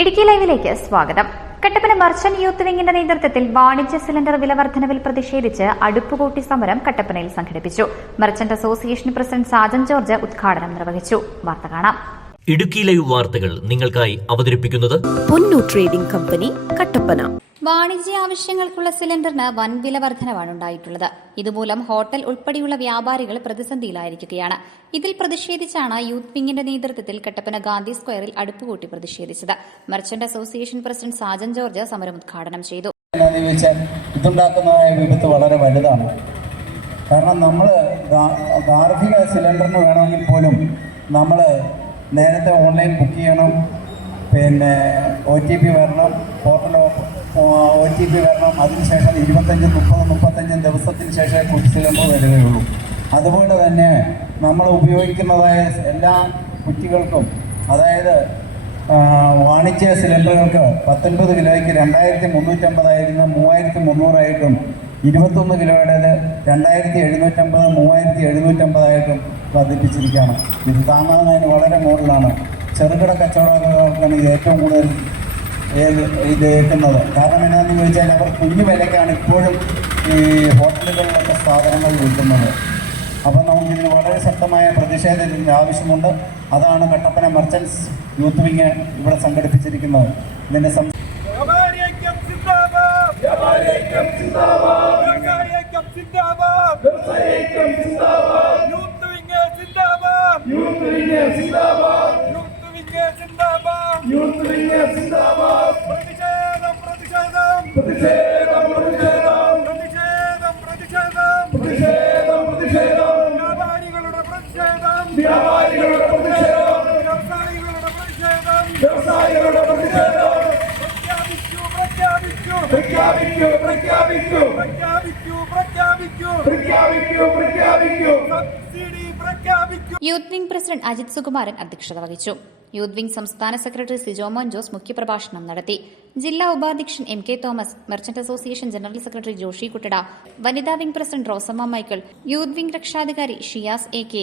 ഇടുക്കി ലൈവിലേക്ക് സ്വാഗതം. Kattappana merchant youth വിംഗിന്റെ നേതൃത്വത്തിൽ വാണിജ്യ സിലിണ്ടർ വിലവർദ്ധനവിൽ പ്രതിഷേധിച്ച് അടുപ്പുകൂട്ടി സമരം കട്ടപ്പനയിൽ സംഘടിപ്പിച്ചു. Merchant association president Sajan George ഉദ്ഘാടനം നിർവഹിച്ചു. വാർത്ത കാണാം. ഇടുക്കി ലൈവ് വാർത്തകൾ നിങ്ങൾക്കായി അവതരിപ്പിക്കുന്നത് പൊന്നു ട്രേഡിംഗ് കമ്പനി, കട്ടപ്പന. വാണിജ്യ ആവശ്യങ്ങൾക്കുള്ള സിലിണ്ടറിന് വൻ വില വർധനവാണ് ഉണ്ടായിട്ടുള്ളത്. ഇതുമൂലം ഹോട്ടൽ ഉൾപ്പെടെയുള്ള വ്യാപാരികൾ പ്രതിസന്ധിയിലായിരിക്കുകയാണ്. ഇതിൽ പ്രതിഷേധിച്ചാണ് യൂത്ത് വിംഗിന്റെ നേതൃത്വത്തിൽ കട്ടപ്പന ഗാന്ധി സ്ക്വയറിൽ അടുപ്പുകൂട്ടി പ്രതിഷേധിച്ചത്. Merchant association president Sajan George സമരം ഉദ്ഘാടനം ചെയ്തു. ഇതുണ്ടാക്കുന്നതായ വിപത്ത് വളരെ വലുതാണ്. കാരണം നമ്മൾ ഗാർഹിക സിലിണ്ടറിന് വേണമെങ്കിൽ പോലും നമ്മൾ നേരത്തെ ഓൺലൈൻ ബുക്ക് ചെയ്യണം, പിന്നെ OTP വരണം, പോർട്ടൽ OTP വരണം. അതിനുശേഷം 25-30-35 ദിവസത്തിന് ശേഷമേ കുട്ടി സിലിണ്ടർ വരികയുള്ളൂ. അതുപോലെ തന്നെ നമ്മൾ ഉപയോഗിക്കുന്നതായ എല്ലാ കുറ്റികൾക്കും, അതായത് വാണിജ്യ സിലിണ്ടറുകൾക്ക് 19 കിലോയ്ക്ക് 2350 ആയിരുന്നു 3300 21 കിലോയുടേത് 2750 3750 ആയിട്ടും വർദ്ധിപ്പിച്ചിരിക്കുകയാണ്. ഇത് താങ്ങാവുന്നതിന് വളരെ മുകളിലാണ്. ചെറുകിട കച്ചവടക്കാർക്കാണ് ഏറ്റവും കൂടുതൽ ഇത് ഏൽക്കുന്നത്. കാരണം എന്താണെന്ന് ചോദിച്ചാൽ അവർ കുഞ്ഞു വിലയ്ക്കാണ് ഇപ്പോഴും ഈ ഹോട്ടലുകളിലൊക്കെ സാധനങ്ങൾ വിൽക്കുന്നത്. അപ്പം നമുക്കിതിന് വളരെ ശക്തമായ പ്രതിഷേധത്തിൻ്റെ ആവശ്യമുണ്ട്. അതാണ് കട്ടപ്പന മർച്ചൻസ് യൂത്ത് വിങ് ഇവിടെ സംഘടിപ്പിച്ചിരിക്കുന്നത്. ഇതിൻ്റെ youth wing president Ajith Sukumaran അധ്യക്ഷത വഹിച്ചു. യൂത്ത് വിംഗ് സംസ്ഥാന സെക്രട്ടറി സിജോമോൻ ജോസ് മുഖ്യപ്രഭാഷണം നടത്തി. ജില്ലാ ഉപാധ്യക്ഷൻ MK Thomas, merchant association general secretary Joshi Kuttada, വനിതാ wing president Rosamma Michael, youth wing രക്ഷാധികാരി ഷിയാസ് AK,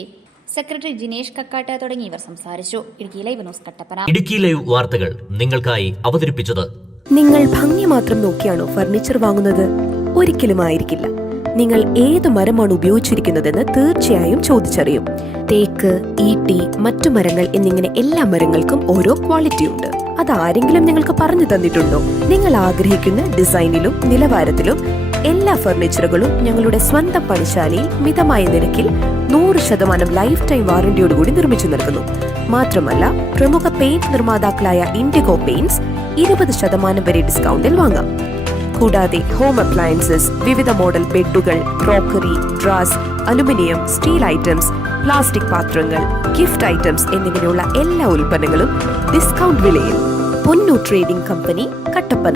സെക്രട്ടറി ജിനേഷ് കക്കാട്ട തുടങ്ങിയവർ സംസാരിച്ചു. Idukki live news Kattappana. Idukki live വാർത്തകൾ നിങ്ങൾക്കായി അവതരിപ്പിച്ചത്. നിങ്ങൾ ഭംഗി മാത്രം നോക്കിയാണോ ഫർണിച്ചർ വാങ്ങുന്നത്? ഒരിക്കലും ആയിരിക്കില്ല. നിങ്ങൾ ഏത് മരമാണ് ഉപയോഗിച്ചിരിക്കുന്നതെന്ന് തീർച്ചയായും ചോദിച്ചറിയും. തേക്ക്, ഈട്ടി, മറ്റു മരങ്ങൾ എന്നിങ്ങനെ എല്ലാ മരങ്ങൾക്കും ഓരോ ക്വാളിറ്റി ഉണ്ട്. അതാരെങ്കിലും നിങ്ങൾക്ക് പറഞ്ഞു തന്നിട്ടുണ്ടോ? നിങ്ങൾ ആഗ്രഹിക്കുന്ന ഡിസൈനിലും നിലവാരത്തിലും എല്ലാ ഫർണിച്ചറുകളും ഞങ്ങളുടെ സ്വന്തം പണിശാലയിൽ മിതമായ നിരക്കിൽ 100% ലൈഫ് ടൈം വാറന്റിയോടുകൂടി നിർമ്മിച്ചു നൽകുന്നു. മാത്രമല്ല, പ്രമുഖ പെയിന്റ് നിർമ്മാതാക്കളായ ഇൻഡിഗോ പെയിന്റ്സ് 20% വരെ ഡിസ്കൗണ്ടിൽ വാങ്ങാം. കൂടാതെ ഹോം അപ്ലയൻസസ്, വിവിധ മോഡൽ ബെഡുകൾ, ക്രോക്കറി, ഡ്രാസ്, അലുമിനിയം, സ്റ്റീൽ ഐറ്റംസ്, പ്ലാസ്റ്റിക് പാത്രങ്ങൾ, ഗിഫ്റ്റ് ഐറ്റംസ് എന്നിങ്ങനെയുള്ള എല്ലാ ഉൽപ്പന്നങ്ങളും ഡിസ്കൗണ്ട് വിലയിൽ. പൊന്നു ട്രേഡിംഗ് കമ്പനി, കട്ടപ്പന.